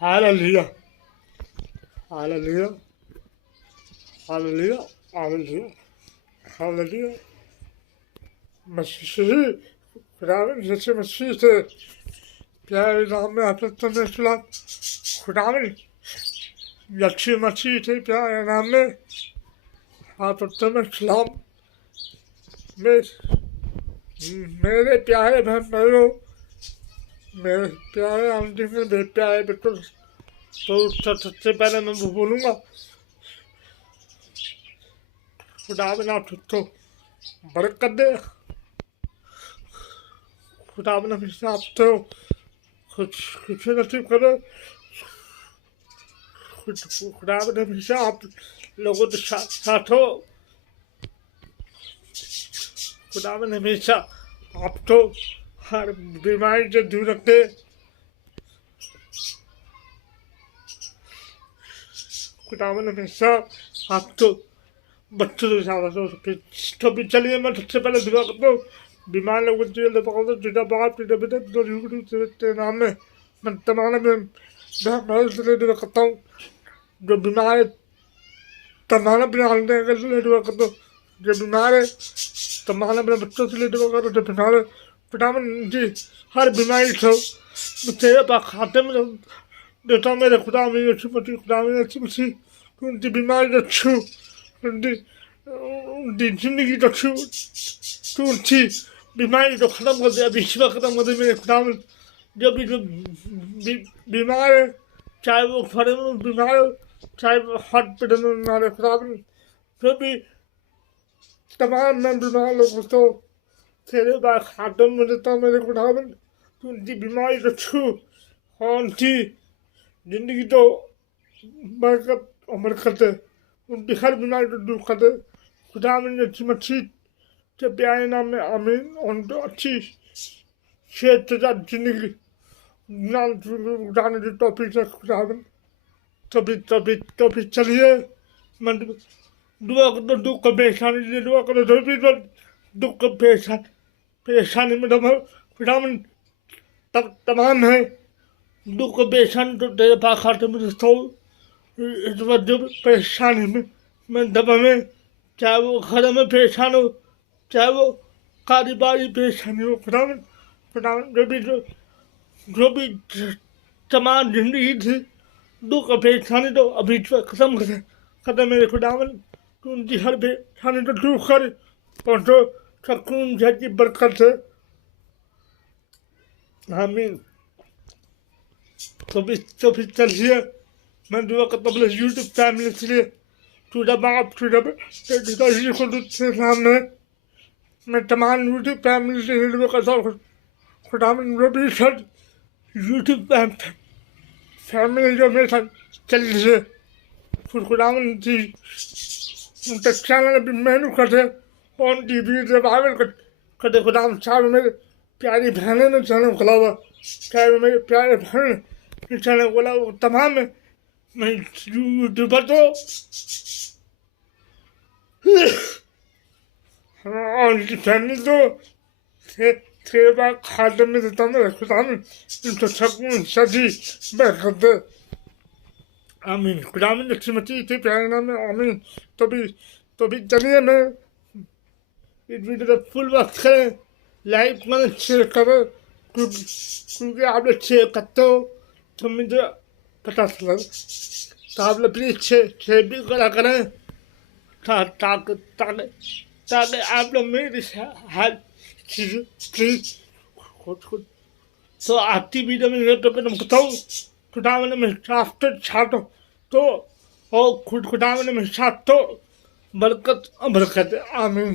Hallelujah. Hallelujah. Hallelujah. Hallelujah. Hallelujah. मसीही खुदावन जैसे मसीह थे प्यारे नाम में आप ने सलाम खुदावन यक्षी मसीह थे प्यारे नाम में आप ने सलाम में मेरे प्यारे बहन भाइयों मेरे प्यारे आंटी में मेरे प्यारे बिल्कुल तो सबसे पहले मैं वो बोलूँगा खुदावन आप सबको बरकत दे खुदावन हमेशा आपको खुशी नसीब करे खुदावन हमेशा आप लोगों के साथ हो खुदावन हमेशा आपको हर बीमारी से दूर रखे खुदावन हमेशा आपको बच्चों के साथ हो तो भी चलिए मैं सबसे पहले दुआ करता हूँ बीमार लोगों के लिए पकड़ो जितना बात जितना बेटा तो तेरे नाम में मैं तमाम में दुआ करता हूँ जो बीमार है तमाम अपने हालने के लिए दुआ करता हूँ जो बीमार है तमाम अपने बच्चों के लिए दुआ करो जो बीमार है खुदावन जी हर बीमारी से तेरे पास खाते में देता हूँ मेरे खुदा में अच्छी मछली खुदा में अच्छी मछली उनकी बीमारी को छू उनकी जिंदगी को छू तो उनकी बीमारी को ख़त्म कर दे अभी शिवा ख़त्म कर दे मेरे खुदा में जो भी जो बीमार है चाहे वो फड़े में बीमार हो चाहे वो हार्ट पेट में बीमार है खुदा में जो भी तमाम मैं बीमार लोगों को तेरे बाद खातों में देता हूँ मेरे खुदा में तो उनकी बीमारी को छू और उनकी जिंदगी तो बरकत और बरकत है उनकी हर बीमारी को दूर कर दे खुदा में अच्छी मच्छी के प्यारे नाम में आमीन उनको अच्छी सेहत से जिंदगी उड़ाने की टॉपिक से खुदा में तभी चलिए मैं दुआ करो दुख को परेशानी से दुआ करो जो भी दुख को परेशानी में खुदा में तमाम है दुख को परेशानी तो तेरे पास खाते में सो इस वक्त जो परेशानी में मैं दबा में चाहे वो घर में परेशान हो चाहे वो कारोबारी परेशानी हो खुदा जो भी तमाम जिंदगी थी दुख और परेशानी तो अभी खत्म मेरे खुदावन तो उनकी हर परेशानी तो दूर कर और जो सकून जैसी बरकत है आमीन तो भी चलिए मैं दुआ करता हूँ यूट्यूब फैमिली के लिए टूडा बाप टूडा नाम में मैं तमाम यूट्यूब फैमिली से दुआ करता हूँ खुदा में जो भी सब यूट्यूब फैमिली जो मेरे साथ चल रही है खुदा में उनकी उनका चैनल भी मेहनत करते और उनकी वीडियो वायरल करते खुदा में चाहे मेरे प्यारी बहनें ने चैनल खोला हुआ चाहे मेरे प्यारे बहन ने चैनल खोला वो तमाम मैं यूट्यूबर तो और उनकी फैमिली तो तेरे बात खाते में देता हूँ खुदा में इनको सकून सदी बरकत दे आमीन खुदा में अच्छी मची थी प्यारे नाम में आमीन तो भी चलिए मैं इस वीडियो का फुल वक्त करें लाइक करें शेयर करें क्योंकि आप लोग शेयर करते हो तो मुझे पता चला तो आप लोग प्लीज शेयर भी करें ताकि आप लोग मेरी हेल्प प्लीज तो आती वीडियो में तो मैं बताऊँ खुदा मैंने मेरे साथ तो और खुदा मैंने मेरे साथ तो बरकत आमीन।